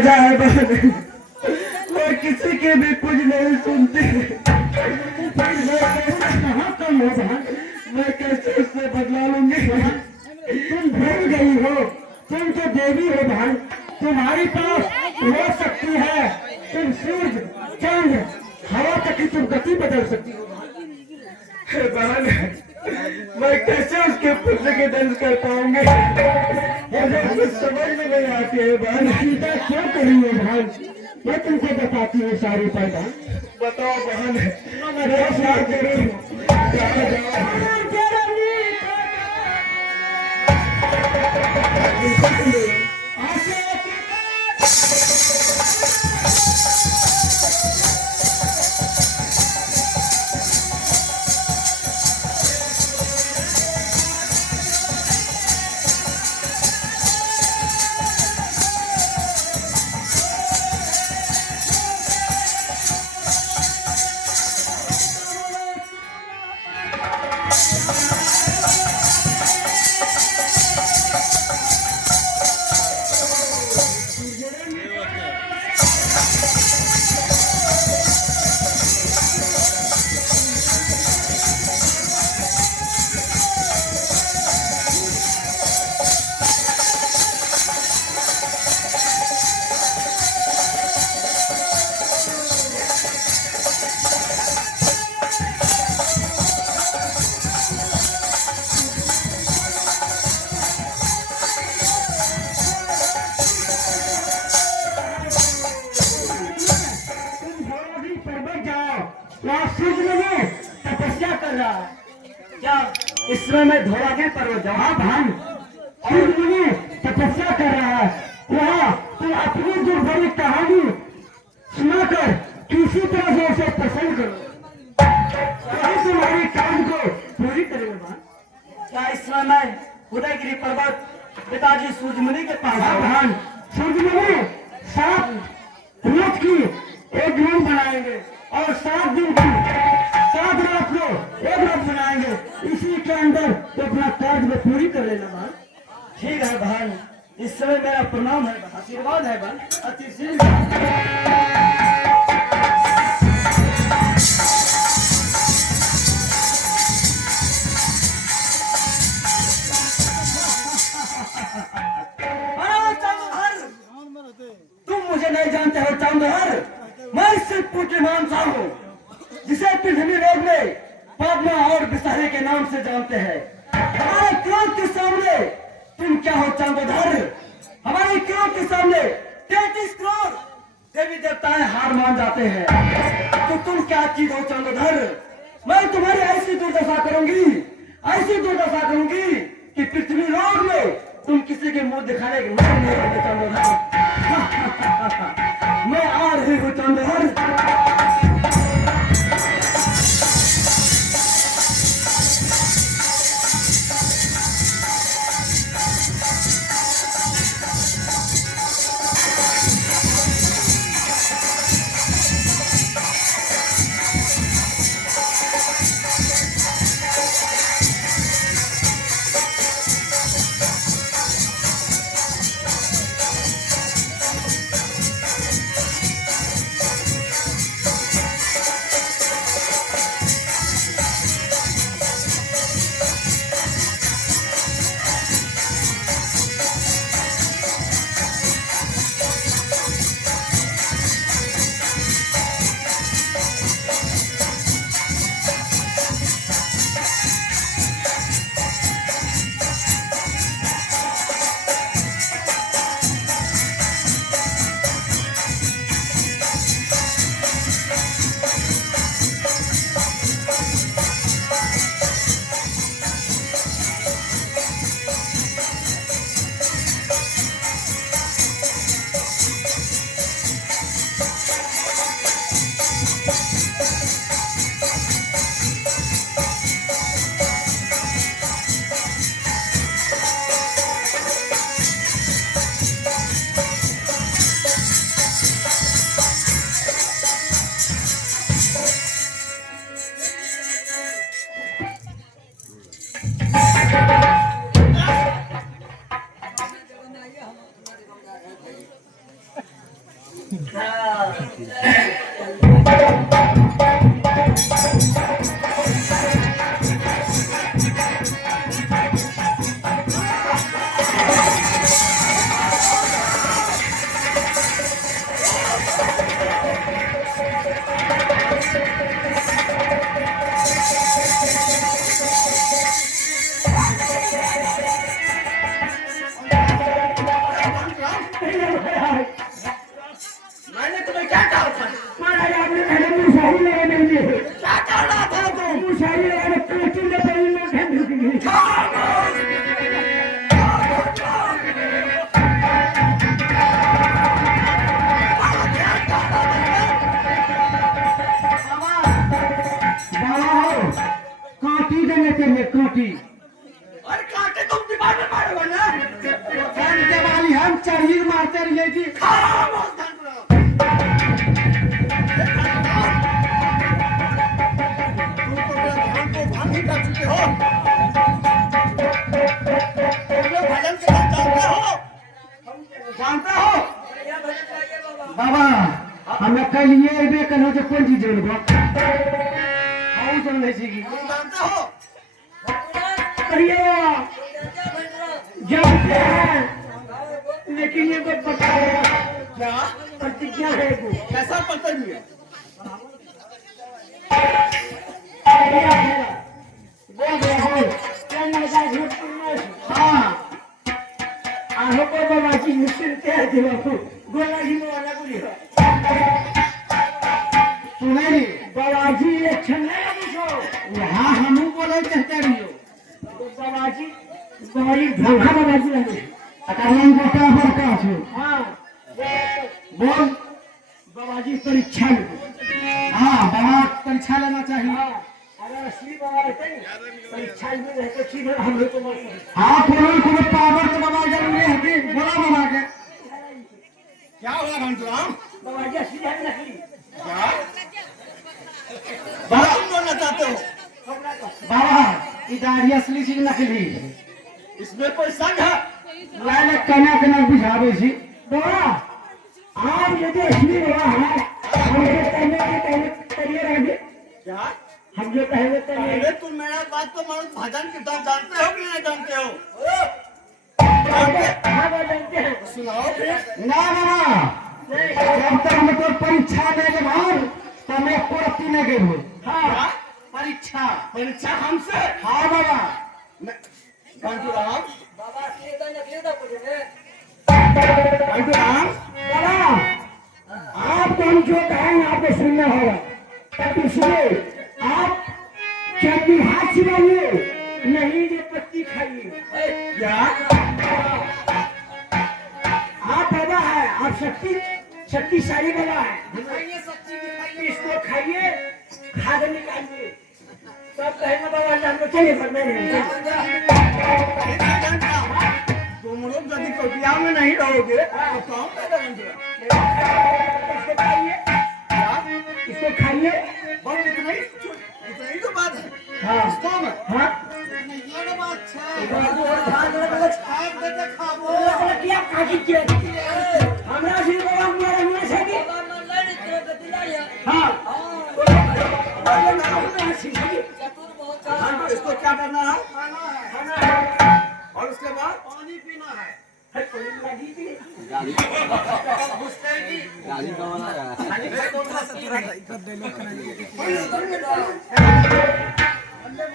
वजह है बहन, मैं किसी के भी कुछ नहीं सुनती। कहाँ कम हो बहन? मैं कैसे इससे बदला लूंगी? तुम भूल गई हो, तुम तो देवी हो बहन। तुम्हारे पास हो सकती है, तुम सूरज चंद्र हवा तक की तुम गति बदल सकती हो बहन, मैं कैसे उसके पुत्र के दंड कर पाऊंगी? मुझे कुछ समझ में नहीं आती है बहन। चिंता क्यों करी हो बहन? मैं तुमको बताती हूँ सारी पैदान। बताओ बहन, मैं क्या करूं? कहाँ जाऊं? तपस्या कर रहा है क्या इस समय मैं धोलागिरी पर्वत जाऊँ? हाँ भाई, तपस्या कर रहा है वहाँ। तुम अपनी जो बड़ी कहानी सुनाकर किसी तरह से उसे प्रसन्न करो, वही तुम्हारी काम को पूरी करेगा। क्या इस समय मैं उदयगिरी पर्वत पिताजी सूर्यमुनि के पास हाँ जाऊँ? भाई, सूर्यमुनि 7 रोज की एक रूम बनाएंगे और 7 दिन की 7 रात को एक रात बनाएंगे। इसी के अंदर तो अपना कार्य में पूरी कर लेना भाई। ठीक है बहन, इस समय मेरा प्रणाम है बहन, आशीर्वाद है बहन। अति शीघ्र अरे चंद्रधर, तुम मुझे नहीं जानते हो चंद्रधर। मैं सिर्फ पुत्रमान सा हूँ, जिसे पृथ्वी लोक में पद्मा और विषहरी के नाम से जानते हैं। हमारे क्रोध के सामने तुम क्या हो चंद्रधर? हमारे क्रोध के सामने 33 करोड़ देवी देवताएं हार मान जाते हैं, तो तुम क्या चीज हो चंद्रधर? मैं तुम्हारी ऐसी दुर्दशा करूंगी, ऐसी दुर्दशा करूंगी कि पृथ्वी लोक में तुम किसी के मुंह दिखाने के नहीं होंगे चंद्रधर। मैं आ रही हूँ चंद्रधर। मैंने तुम्हें क्या कहा था? महाराज आपने पहले मुशाही लगाने के लिए क्या कर रहा था तुम? मुशाही लगाने पेटी में पड़ी में घंट रुक गई। काटी देने के लिए काटी अरे काटे तुम दिमाग में मारोगे ना? के वाली हम चढ़ी मारते रहिए जी। खामोश धनराज। तुम तो मेरे ध्यान को भंग ही कर चुके हो। तुम लोग भजन के नाम जानते हो? जानते हो? बाबा हमें कल ये अबे कल जो कौन चीज जानबो हाउ जानने सीखी तुम जानते हो? करिए जानते हैं लेकिन ये तो पता है क्या? प्रतिज्ञा है वो कैसा पता नहीं है? हाँ आहो को बाबा की मुश्किल क्या है बाबू गोला ही में वाला बोली हो सुने बाबाजी इलेक्शन नहीं पूछो यहाँ हम बोले कहते रहियो तो बाबाजी बड़ी भंगा बाबाजी लगे अकारण को क्या फर्क है हाँ बोल बाबाजी परीक्षा लो हाँ बाबा परीक्षा लेना चाहिए अगर असली बाबा रहते परीक्षा में रहते सीधे हम लोग को हाँ कोनो पावर तो बाबा जरूरी है कि बोला बाबा के क्या हुआ घंटराम? बाबाजी असली है कि नकली क्या? क्या तुम बोलना चाहते हो? बाबा ये दाढ़ी असली चीज नकली इसमें कोई संग है? लाने कना कना बुझावे छी बाबा आप ये तो असली बाबा है हम जो कहने के पहले करियर आगे क्या? हम जो कहने पहले अरे तुम मेरा बात तो मानो भजन कीर्तन जानते हो कि नहीं जानते हो? हाँ बाबा जानते हैं सुनाओ फिर। ना बाबा जब तक हम तो परीक्षा में जब हम तो मैं कोर्टी में गए हूँ हाँ परीक्षा परीक्षा हमसे? हाँ बाबा घंटराम, बाबा असली तो नकली तो पूछे घंटराम, बाबा आपको हम जो कहेंगे आपको सुनना होगा तब सुनिए आप चटनी हाथ छिड़ाइए नहीं ये पत्ती खाइए क्या? आप बाबा है आप शक्तिशाली बाबा है दिखाइए सच्ची दिखाइए इसको खाइए खाद निकालिए सब कहेंगे बाबा जी हमको चलिए पर नहीं तुम लोग यदि कटिया में नहीं रहोगे तो कौन रहेगा घंटराम? इसको खाइए क्या? इसको खाइए बस इतना ही तो बात है। हाँ इसको में हाँ ये तो बात है। क्या काजी किया हमरा से बाबा हमारा मुंह से भी बाबा मन लाइन तेरे गति लाया हाँ चतुर बहुत चाल हाँ, तो इसको क्या करना है? खाना है और उसके बाद पानी पीना है गाड़ी का वाला है। अंदर